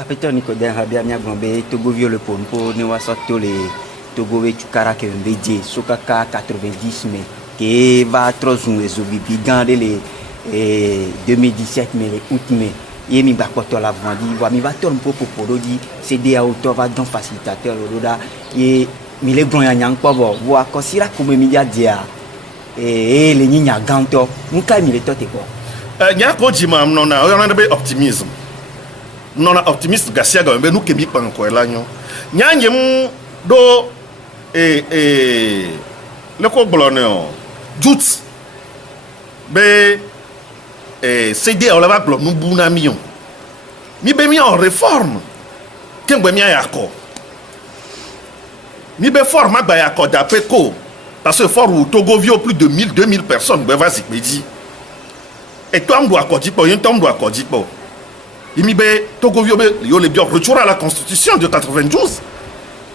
Apetoni ko den habia mia gombe Togo viole ponpo ne wasato le Togo we chukara ke mbeje sokaka 90 mais que va trop zoom ezobibi gande le 2017 mais le août mai et mi bakoto la vandi wa mi va ton popo pododi céder à auto va don facilitateur loda et mi le grand yang povo wa kosira comme mi dia dia et le nya ganto muka mi le tote ko nya ko jima nona o na be optimisme nona optimiste gasia ga be nu kemi pan ko la nyo nya nyem do le ko bloneo jut be céder on la va blon nu buna mion mi be mi en réforme kengbe mi ayako mi be forme ba yakko d'après ko parce que fort au Togo vio plus de 1000-2000 personnes be va sikmedi et toi on doit accorder pour un temps doit accorder pour il be Togo vio be yo le bien retour à la constitution de 92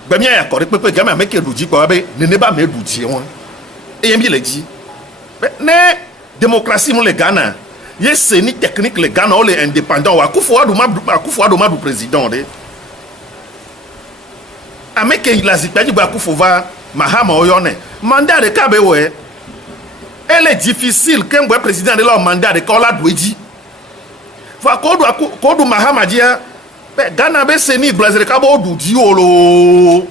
ben mi accorder pepe gamin avec Edoudi quoi be ne ba me Edoudi on et il le dit ne démocratie mon le Ghana yes ni technique le Ghana les indépendants Akufo-Addo du président de avec il a zikadi ba Akufo-va Mahama oyone mandat de Kabewe elle est difficile qu'un président de leur mandat de Kola Douedi fa ko do Mahama dia Ghana be seni blazer kabo du diolo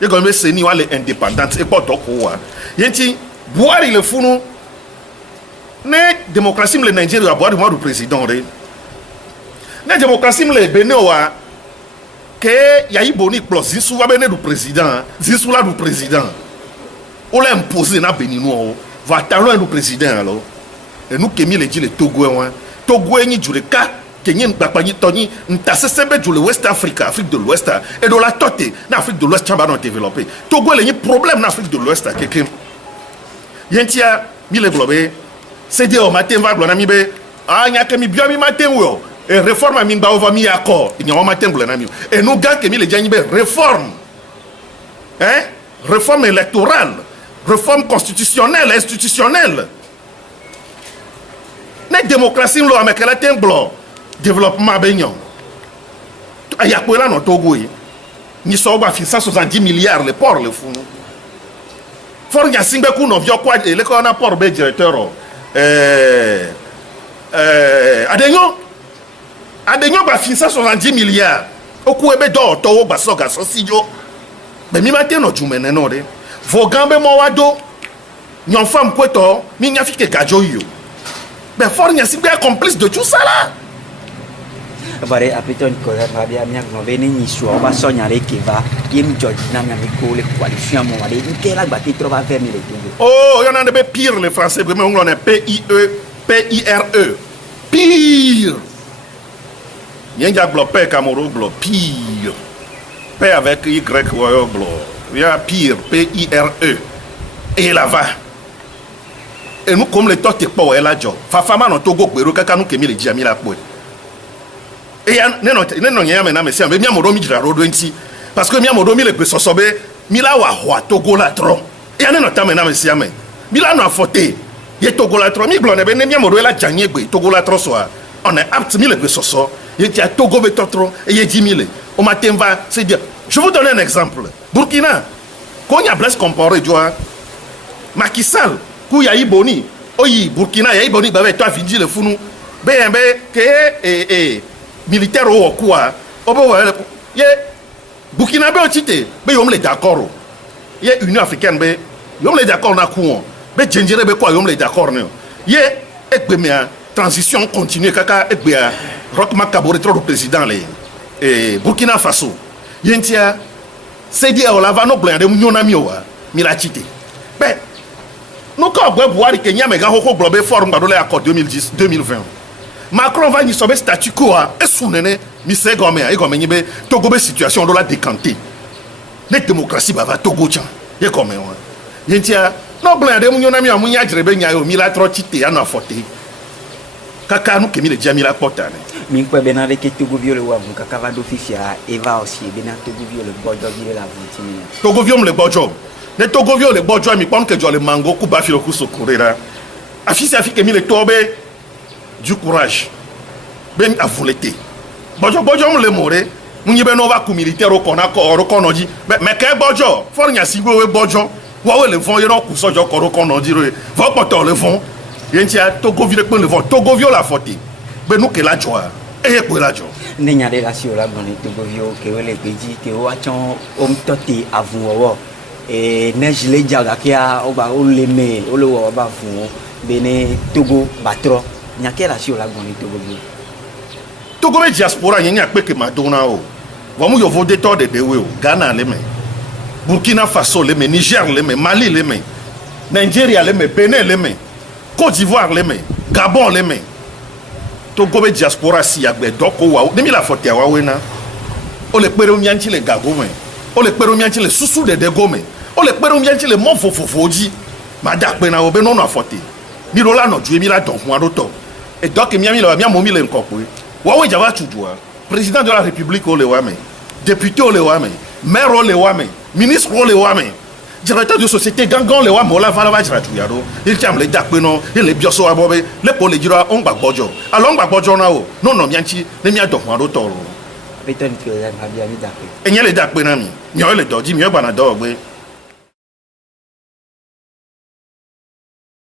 e go be seni wale indépendante e poto ko wa yenti Buhari le funu ne démocratie le Nigeria Buhari du président de ne démocratie le Benin wa que yayi boni plus zisu wa bene du président zisu la du président on l'a imposé na Benino va talon du président alors et nous kemi le dit le Togo ni jure ka kenyen papani toni ntase sebe du West Africa Afrique de l'Ouest et de la tote na Afrique de l'Ouest chamba non développé Togo le ni problème na Afrique de l'Ouest quelqu'un yentia mi le globé c'est dire au matin va glona mi be nya kemi bio mi matin wo et réforme mi ba over mi accord il y a un matin glona mi et nous gars kemi le jani be réforme hein réforme électorale réforme constitutionnelle institutionnelle la démocratie lo amekela temblo développement benyon ayakola no Togo ni so ba fi 170 milliards le port le funu for nya singbe ku no vio kwa le ko na port be directeur adenyo ba fi 170 milliards oku ebe do to ba so ga so sijo be mi matin no jumene no de vogambe mo wado nyon femme kweto mi nya fi ke gajo yo ben fort nya singbe complice de tout ça là bare apeton ko rabia mia no bene ni so ba sonya le keva yemi George na mia mi ko le coalition mo wale nke la gba ti trova vers mi le dingo oh y en a de pire les français mais on est PIRE pire yenga glopé Cameroun glo pire P avec Y ou glo il y a pire PIRE et là va et nous comme les totes pas ouais là jo fafama no Togo kwero kaka nous kemi le diami la po et non yama na mesi ambe miamodo mi jira rodo enti parce que miamodo mi le pe sosobe mi la wa Togo la tro et ane no tame na mesi ame mi la no afote ye Togo la tro mi glone be ne miamodo la janye gbe Togo la tro so on est apte mi le pe soso ye ti a Togo be totro et ye 10 000 au matin va c'est dire je vous donne un exemple Burkina quand y a Blaise Compaoré joa Macky Sall ku ya iboni oyi Burkina ya iboni ba toi vindi le funu be ke militaire au quoi obo ye Burkina be otite be yom le d'accord ye Union africaine be yom le d'accord na ku be djengere be quoi yom le d'accord ne ye ekbemia transition continue kaka ekbea Roch-Marc Kabore trop président le Burkina Faso yentia c'est dire on la va no blende nyona miwa milachite be nous quand Buhari Kenya mega hoko globé forum badole accord 2010 2020 Macron va ni sobe statut quo et sounene mi se gome e gome nibe Togo be situation do la décanter la démocratie ba va Togo tchan ye comme yentia no blende nyona mi amunya jirebe nya yo mi la trop tite ya no afote kaka nous kemi le diami la portane mi ko be na le ke Togo viole wa mun kaka va do fifia eva aussi be na Togo viole bojo viole la vintimi Togo viole le bojo ne Togo viole le bojo mi pon ke jo le mango ku ba filo ku sokurera afisi afike mi le tobe du courage ben à volonté bojo bojo le more munyi be no ba ku militaire o kona ko oro kono ji me ke bojo for nya si we bojo wa we le fon ye no ku sojo ko oro kono ji re va poto le fon ye ntia Togo vi le pon le fon Togo vi la forte be nu ke la joa e pe la jo ne nya de la si o la gbon ni Togo vi o ke we le peji ke o achon o mtote avun owo e neige le jaga ke a o ba o le me o le wo ba fun bene Togo batro nya ke la si o la gbon ni Togo vi Togo be diaspora nya pe ke madona o vamos yo voter de dewe o Ghana le me Burkina Faso le me Niger le me Mali le me Nigeria le me Benin le me Côte d'Ivoire le me Gabon le me Togo be diaspora si agbe doko wa demi la fote wa we na o le pere omi anchi le gago me o le pere omi anchi le susu de gome o le pere omi anchi le mo fofofo ji ma da pe na o be no na fote mi ro la no ju mi la don fun aroto e dok mi ami le mi amomi le nkopo wa we java tudua président de la république o le wa me député o le wa me maire o le wa me ministre o le wa me directeur de société gangan le wa mo la vala va jira tu yaro il tiam le dakpe no il le bioso abobe le po le jira on gbagbojo alon gbagbojo na o no no mianchi ne mi adon ro toro beton que ya ma bia mi dakpe enye le dakpe na mi mi o le doji mi o bana do gbe